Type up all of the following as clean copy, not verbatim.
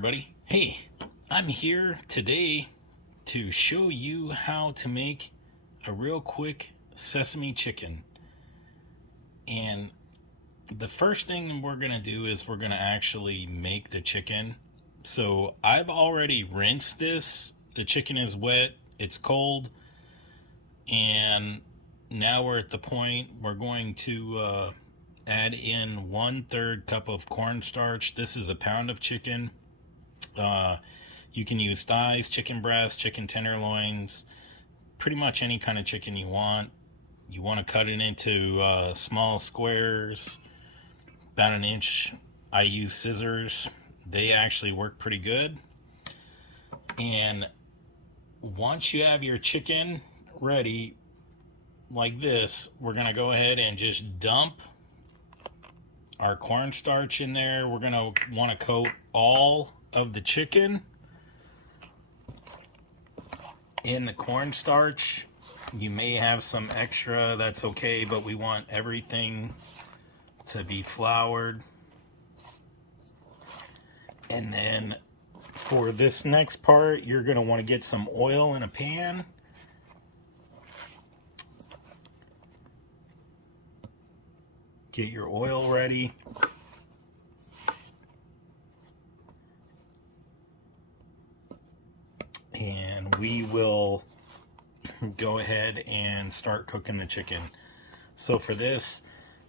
everybody. Hey, I'm here today to show you how to make a real quick sesame chicken. And the first thing we're going to do is we're going to actually make the chicken. So I've already rinsed this. The chicken is wet, it's cold, and now we're at the point we're going to add in 1/3 cup of cornstarch. This is a pound of chicken. You can use thighs, chicken breasts, chicken tenderloins, pretty much any kind of chicken you want. You want to cut it into small squares, about an inch. I use scissors. They actually work pretty good. And once you have your chicken ready like this, we're going to go ahead and just dump our cornstarch in there. We're going to want to coat all of the chicken in the cornstarch. You may have some extra, that's okay, but we want everything to be floured. And then for this next part, you're going to want to get some oil in a pan. Get your oil ready. And we will go ahead and start cooking the chicken. So for this,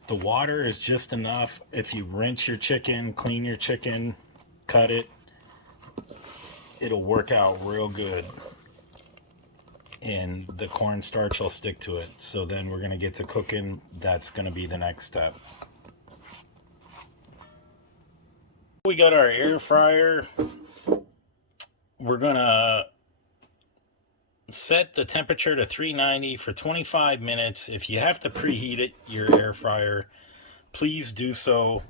the water is just enough. If you rinse your chicken, clean your chicken, cut it, it'll work out real good. And the cornstarch will stick to it. So then we're going to get to cooking. That's going to be the next step. We got our air fryer. We're going to set the temperature to 390 for 25 minutes. If you have to preheat it, your air fryer, please do so.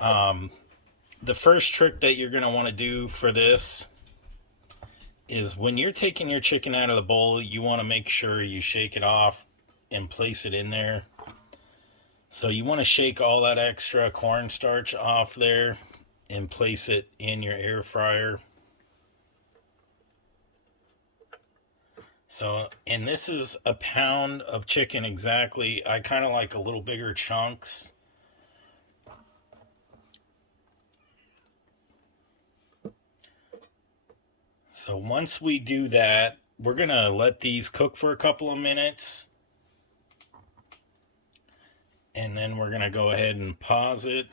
The first trick that you're going to want to do for this is when you're taking your chicken out of the bowl, you want to make sure you shake it off and place it in there. So you want to shake all that extra cornstarch off there and place it in your air fryer. So, and this is a pound of chicken exactly. I kind of like a little bigger chunks. So once we do that, we're going to let these cook for a couple of minutes. And then we're going to go ahead and pause it.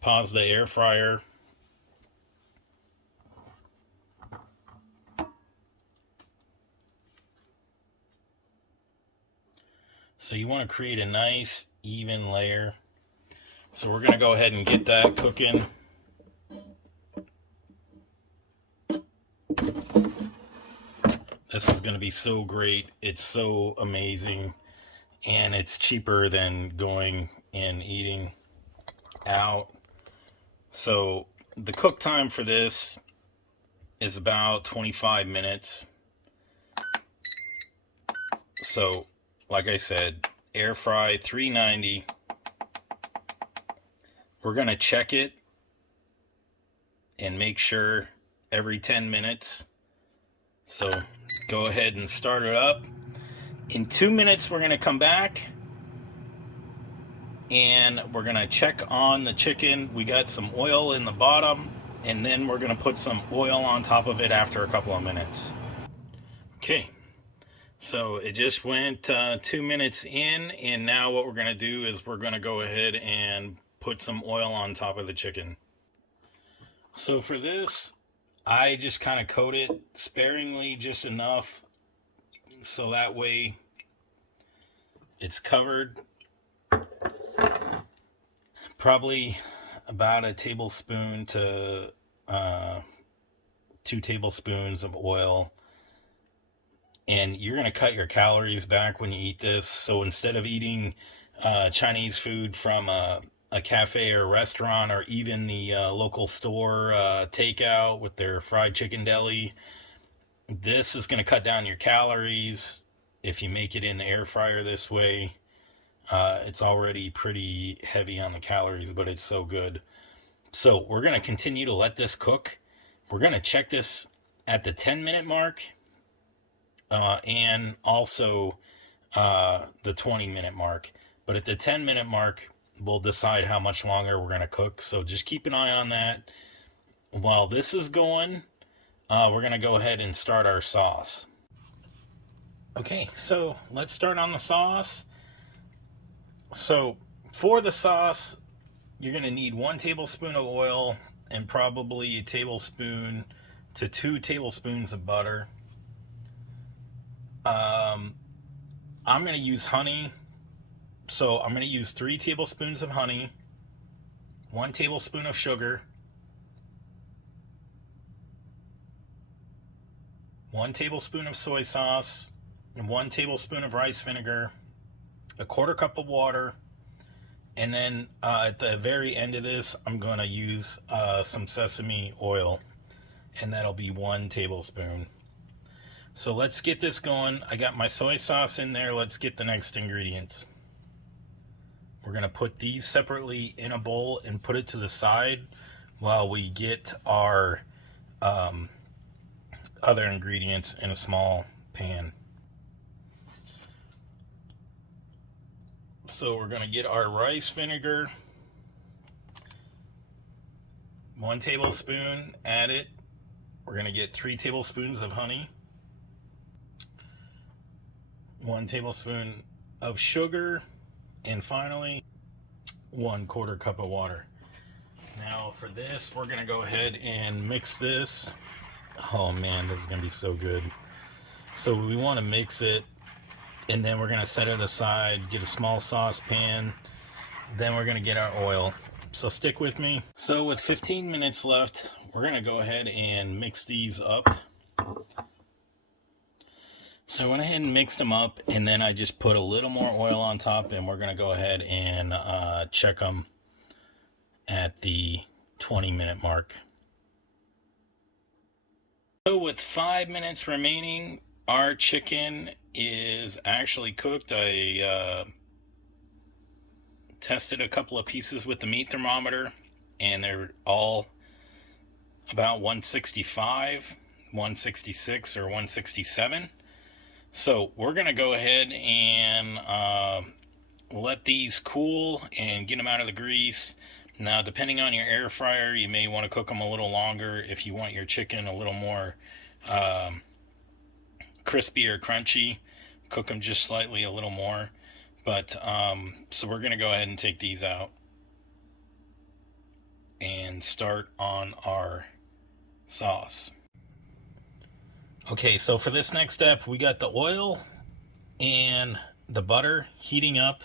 Pause the air fryer. So you want to create a nice even layer. So we're going to go ahead and get that cooking. This is going to be so great. It's so amazing. And it's cheaper than going and eating out. So the cook time for this is about 25 minutes. So like I said, air fry 390. We're going to check it and make sure every 10 minutes. So go ahead and start it up. In 2 minutes, we're going to come back and we're going to check on the chicken. We got some oil in the bottom, and then we're going to put some oil on top of it after a couple of minutes. Okay. So it just went 2 minutes in, and now what we're going to do is we're going to go ahead and put some oil on top of the chicken. So for this, I just kind of coat it sparingly, just enough, so that way it's covered. Probably about a tablespoon to 2 tablespoons of oil. And you're going to cut your calories back when you eat this. So instead of eating Chinese food from a cafe or restaurant, or even the local store takeout with their fried chicken deli, this is going to cut down your calories if you make it in the air fryer this way. It's already pretty heavy on the calories, but it's so good. So we're going to continue to let this cook. We're going to check this at the 10-minute mark and also the 20-minute mark. But at the 10-minute mark, we'll decide how much longer we're going to cook. So just keep an eye on that. While this is going, we're going to go ahead and start our sauce. Okay, so let's start on the sauce. So for the sauce, you're going to need 1 tablespoon of oil and probably a tablespoon to 2 tablespoons of butter. I'm going to use honey. So I'm going to use 3 tablespoons of honey, 1 tablespoon of sugar, 1 tablespoon of soy sauce, and 1 tablespoon of rice vinegar, a 1/4 cup of water, and then at the very end of this, I'm going to use some sesame oil, and that'll be 1 tablespoon. So let's get this going. I got my soy sauce in there. Let's get the next ingredients. We're going to put these separately in a bowl and put it to the side while we get our other ingredients in a small pan. So we're going to get our rice vinegar, 1 tablespoon, add it. We're going to get 3 tablespoons of honey, 1 tablespoon of sugar, and finally 1/4 cup of water. Now for this, we're going to go ahead and mix this. Oh man, this is going to be so good. So we want to mix it, and then we're going to set it aside, get a small saucepan, then we're going to get our oil. So stick with me. So with 15 minutes left, we're going to go ahead and mix these up. So I went ahead and mixed them up, and then I just put a little more oil on top, and we're going to go ahead and check them at the 20-minute mark. So with 5 minutes remaining, our chicken is actually cooked. I tested a couple of pieces with the meat thermometer, and they're all about 165, 166, or 167. So we're going to go ahead and let these cool and get them out of the grease. Now, depending on your air fryer, you may want to cook them a little longer if you want your chicken a little more crispy or crunchy. Cook them just slightly a little more. But so we're going to go ahead and take these out and start on our sauce. Okay, so for this next step, we got the oil and the butter heating up.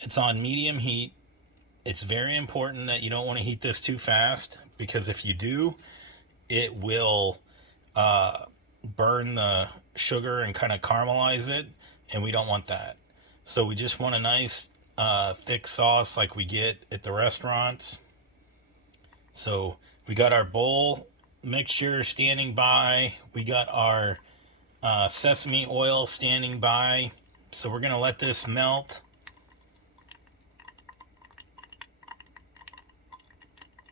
It's on medium heat. It's very important that you don't want to heat this too fast, because if you do, it will burn the sugar and kind of caramelize it, and we don't want that. So we just want a nice thick sauce like we get at the restaurants. So we got our bowl mixture standing by. We got our sesame oil standing by. So we're going to let this melt.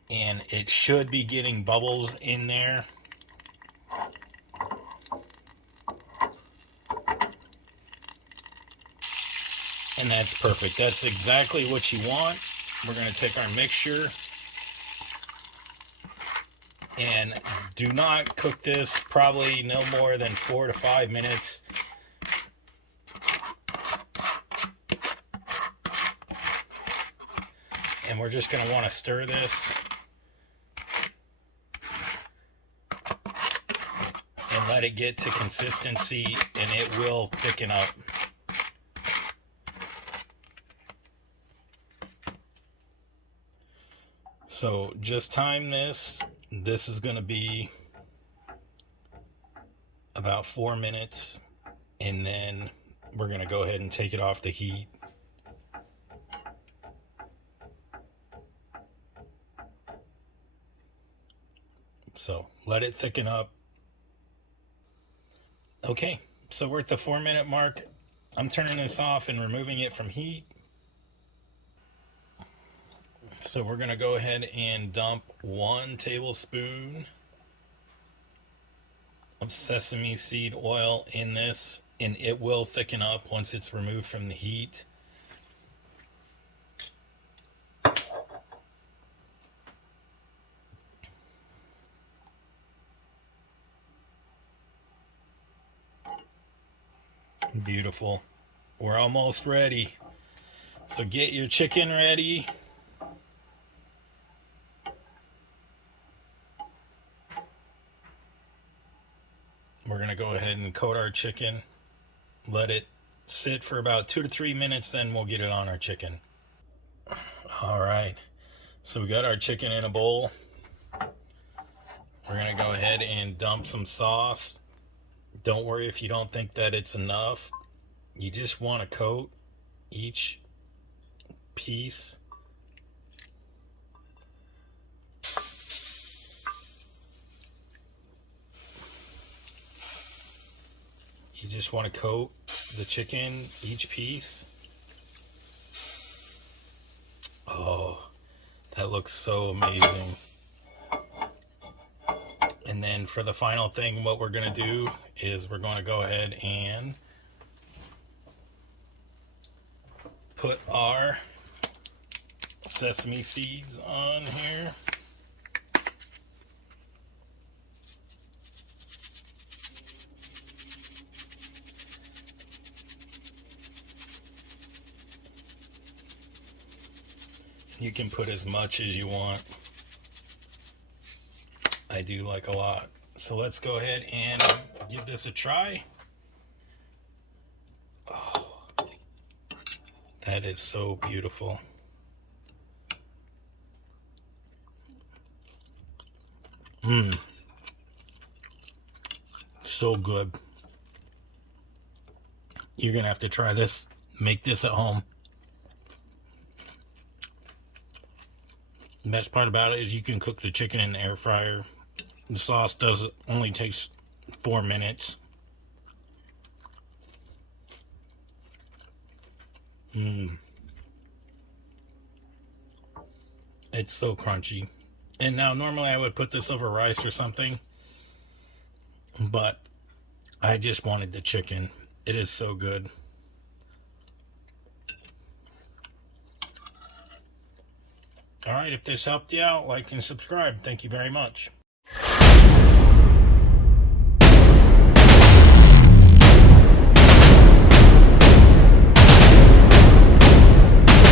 And it should be getting bubbles in there. And that's perfect. That's exactly what you want. We're going to take our mixture. And do not cook this probably no more than 4 to 5 minutes. And we're just going to want to stir this. And let it get to consistency, and it will thicken up. So just time this. This is going to be about 4 minutes, and then we're going to go ahead and take it off the heat. So let it thicken up. Okay, so we're at the 4-minute mark. I'm turning this off and removing it from heat. So we're going to go ahead and dump 1 tablespoon of sesame seed oil in this, and it will thicken up once it's removed from the heat. Beautiful. We're almost ready. So get your chicken ready. We're going to go ahead and coat our chicken. Let it sit for about 2 to 3 minutes, then we'll get it on our chicken. All right. So we got our chicken in a bowl. We're going to go ahead and dump some sauce. Don't worry if you don't think that it's enough. You just want to coat each piece. You just want to coat the chicken, each piece. Oh, that looks so amazing. And then for the final thing, what we're going to do is we're going to go ahead and put our sesame seeds on here. You can put as much as you want. I do like a lot. So let's go ahead and give this a try. Oh, that is so beautiful. So good. You're gonna have to try this. Make this at home. The best part about it is you can cook the chicken in the air fryer. The sauce only takes 4 minutes. It's so crunchy. And now normally I would put this over rice or something, but I just wanted the chicken. It is so good. All right, if this helped you out, like and subscribe. Thank you very much.